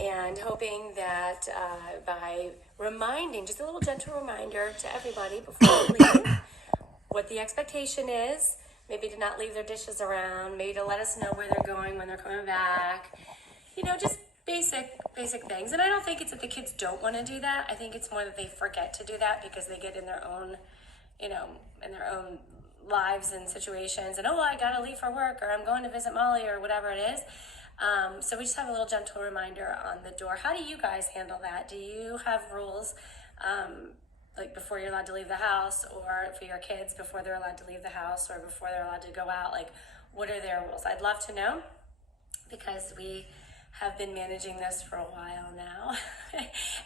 and hoping that by reminding, just a little gentle reminder to everybody before they leave, what the expectation is, maybe to not leave their dishes around, maybe to let us know where they're going when they're coming back, just basic things. And I don't think it's that the kids don't want to do that. I think it's more that they forget to do that because they get in their own, in their own lives and situations, and I gotta leave for work, or I'm going to visit Molly, or whatever it is. So we just have a little gentle reminder on the door. How do you guys handle that? Do you have rules, like before you're allowed to leave the house, or for your kids before they're allowed to leave the house, or before they're allowed to go out? Like, what are their rules? I'd love to know, because we have been managing this for a while now.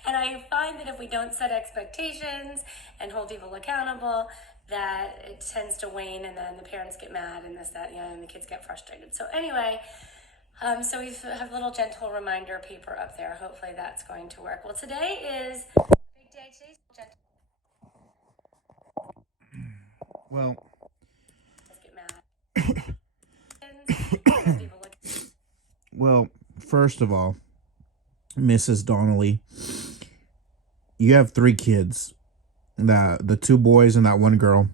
And I find that if we don't set expectations and hold people accountable, that it tends to wane, and then the parents get mad, and this, that, and the kids get frustrated. So anyway, so we have a little gentle reminder paper up there. Hopefully that's going to work. Well, today is a big day. Today's gentle. Well, Let's get mad. People look. well, first of all, Mrs. Donnelly, you have 3 kids. The 2 boys and that 1 girl.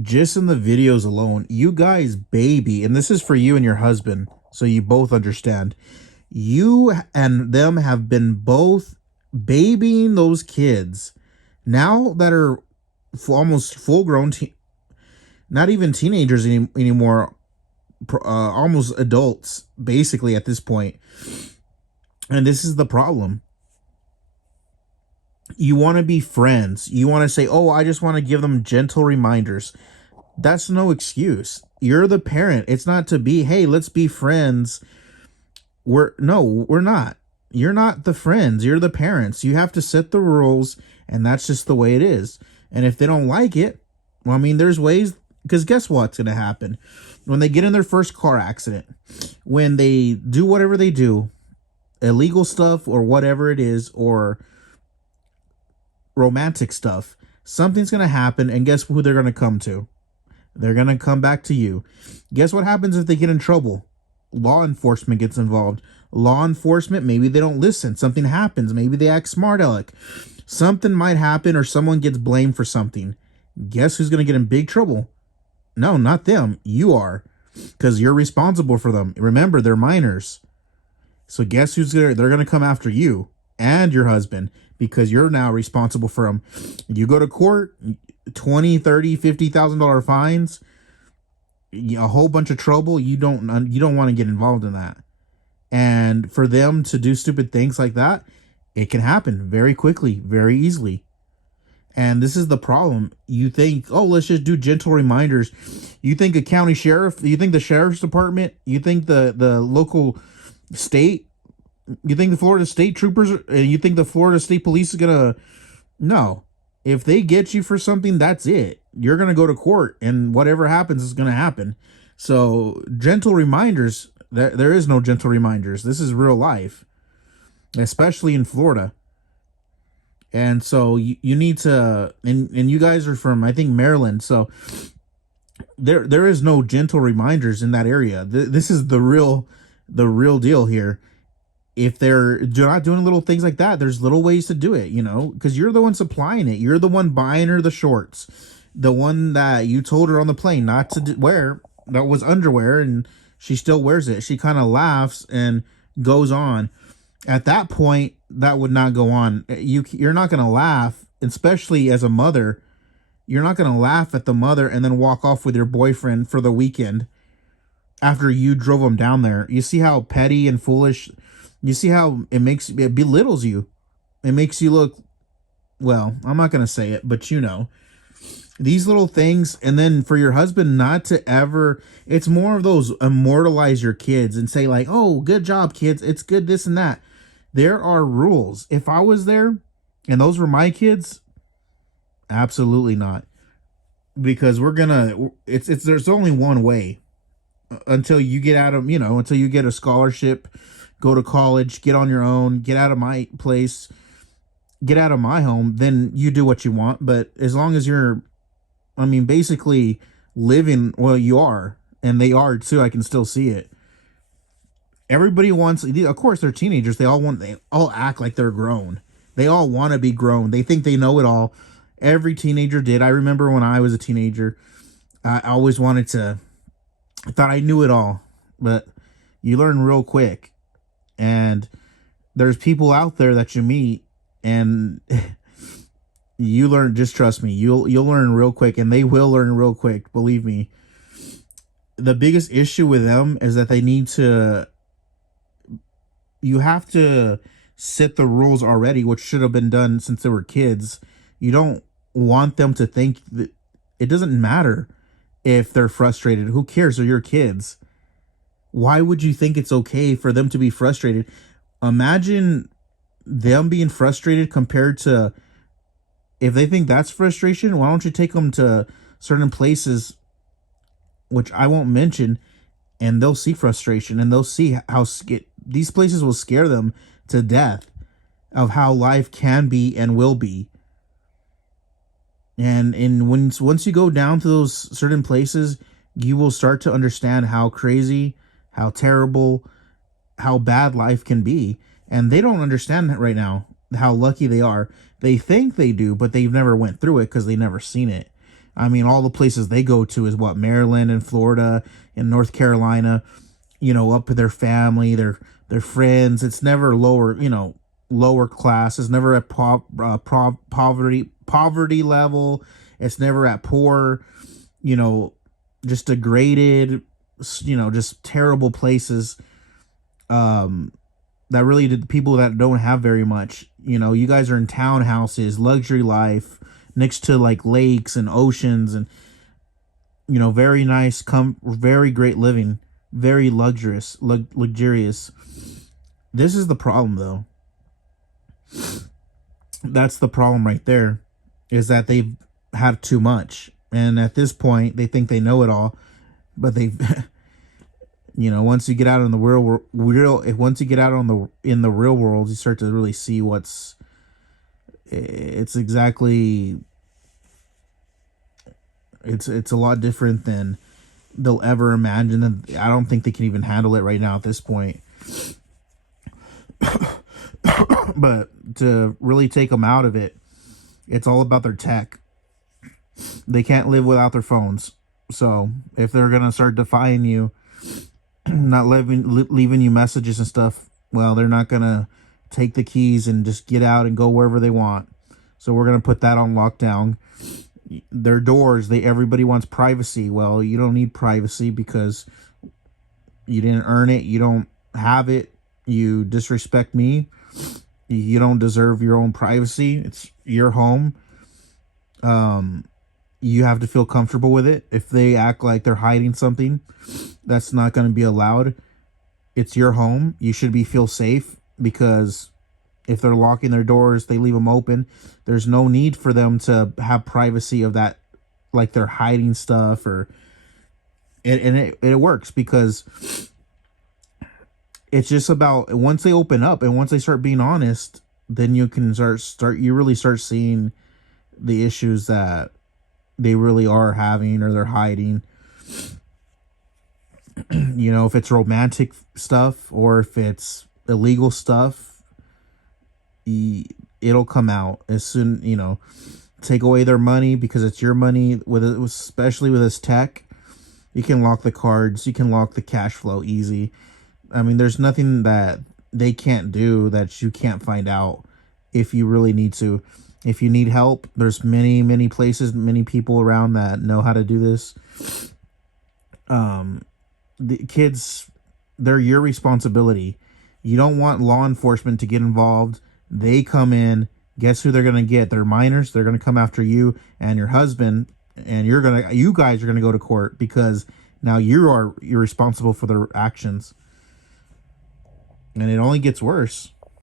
Just in the videos alone, you guys baby, and this is for you and your husband, so you both understand. You and them have been both babying those kids now that are almost full grown, not even teenagers anymore, almost adults, basically, at this point. And this is the problem. You want to be friends. You want to say, oh, I just want to give them gentle reminders. That's no excuse. You're the parent. It's not to be, hey, let's be friends. We're not. You're not the friends. You're the parents. You have to set the rules, and that's just the way it is. And if they don't like it, well, I mean, there's ways, because guess what's going to happen? When they get in their first car accident, when they do whatever they do, illegal stuff or whatever it is, or romantic stuff, something's going to happen, and guess who they're going to come to? They're going to come back to you. Guess what happens if they get in trouble? Law enforcement gets involved. Law enforcement, maybe they don't listen. Something happens. Maybe they act smart aleck. Something might happen, or someone gets blamed for something. Guess who's going to get in big trouble? No, not them. You are, because you're responsible for them. Remember, they're minors. So guess they're going to come after you and your husband, because you're now responsible for them. You go to court, $20,000, $30,000, $50,000 fines, a whole bunch of trouble. You don't want to get involved in that. And for them to do stupid things like that, it can happen very quickly, very easily. And this is the problem. You think, oh, let's just do gentle reminders. You think a county sheriff, you think the sheriff's department, you think the local state, you think the Florida State Troopers, you think the Florida State Police is going to... No. If they get you for something, that's it. You're going to go to court, and whatever happens is going to happen. So, gentle reminders, there is no gentle reminders. This is real life, especially in Florida. And so, you need to... And you guys are from, I think, Maryland. So, there is no gentle reminders in that area. This is the real deal here. If they're not doing little things like that, there's little ways to do it, because you're the one supplying it. You're the one buying her the shorts, the one that you told her on the plane not to wear, that was underwear, and she still wears it. She kind of laughs and goes on. At that point, that would not go on. You're not going to laugh, especially as a mother. You're not going to laugh at the mother and then walk off with your boyfriend for the weekend after you drove him down there. You see how petty and foolish... You see how it belittles you. It makes you look, well, I'm not going to say it, but these little things. And then for your husband not to ever, it's more of those immortalize your kids and say like, oh, good job, kids. It's good, this and that. There are rules. If I was there and those were my kids, absolutely not. Because there's only one way until you get out of, until you get a scholarship, go to college, get on your own, get out of my place, get out of my home, then you do what you want. But as long as you're, basically living, well, you are, and they are too, I can still see it. Everybody wants, of course, they're teenagers. They all act like they're grown. They all want to be grown. They think they know it all. Every teenager did. I remember when I was a teenager, I always wanted to, I thought I knew it all, but you learn real quick. And there's people out there that you meet, and you learn, just trust me, you'll learn real quick, and they will learn real quick, believe me. The biggest issue with them is that you have to set the rules already, which should have been done since they were kids. You don't want them to think that it doesn't matter if they're frustrated. Who cares? They're your kids. Why would you think it's okay for them to be frustrated? Imagine them being frustrated compared to, if they think that's frustration, why don't you take them to certain places, which I won't mention, and they'll see frustration, and they'll see how these places will scare them to death of how life can be and will be. And once you go down to those certain places, you will start to understand how crazy, how terrible, how bad life can be. And they don't understand that right now, how lucky they are. They think they do, but they've never went through it because they never seen it. I mean, all the places they go to is what, Maryland and Florida and North Carolina, up with their family, their friends. It's never lower class. It's never at poverty level. It's never at poor, just degraded, just terrible places. That really did people that don't have very much. You guys are in townhouses, luxury life, next to like lakes and oceans, and very nice, very great living, very luxurious. This is the problem, though. That's the problem right there, is that they've had too much, and at this point, they think they know it all, but they've, once you get out in the once you get out in the real world, you start to really see it's exactly. It's a lot different than they'll ever imagine. And I don't think they can even handle it right now at this point. But to really take them out of it, it's all about their tech. They can't live without their phones. So if they're gonna start defying you, not leaving you messages and stuff, well, they're not gonna take the keys and just get out and go wherever they want. So we're gonna put that on lockdown. Their doors, everybody wants privacy. Well, you don't need privacy because you didn't earn it. You don't have it. You disrespect me. You don't deserve your own privacy. It's your home. You have to feel comfortable with it. If they act like they're hiding something, that's not going to be allowed. It's your home. You should feel safe, because if they're locking their doors, they leave them open. There's no need for them to have privacy of that, like they're hiding stuff, it works because it's just about, once they open up and once they start being honest, then you can you really start seeing the issues that they really are having or they're hiding. If it's romantic stuff or if it's illegal stuff, it'll come out as soon. Take away their money because it's your money. Especially with this tech, you can lock the cards, you can lock the cash flow easy. I mean, there's nothing that they can't do that you can't find out if you really need to. If you need help, there's many places, many people around that know how to do this. The kids, they're your responsibility. You don't want law enforcement to get involved. They come in, guess who they're going to get? They're minors. They're going to come after you and your husband, and you guys are going to go to court because now you're responsible for their actions. And it only gets worse.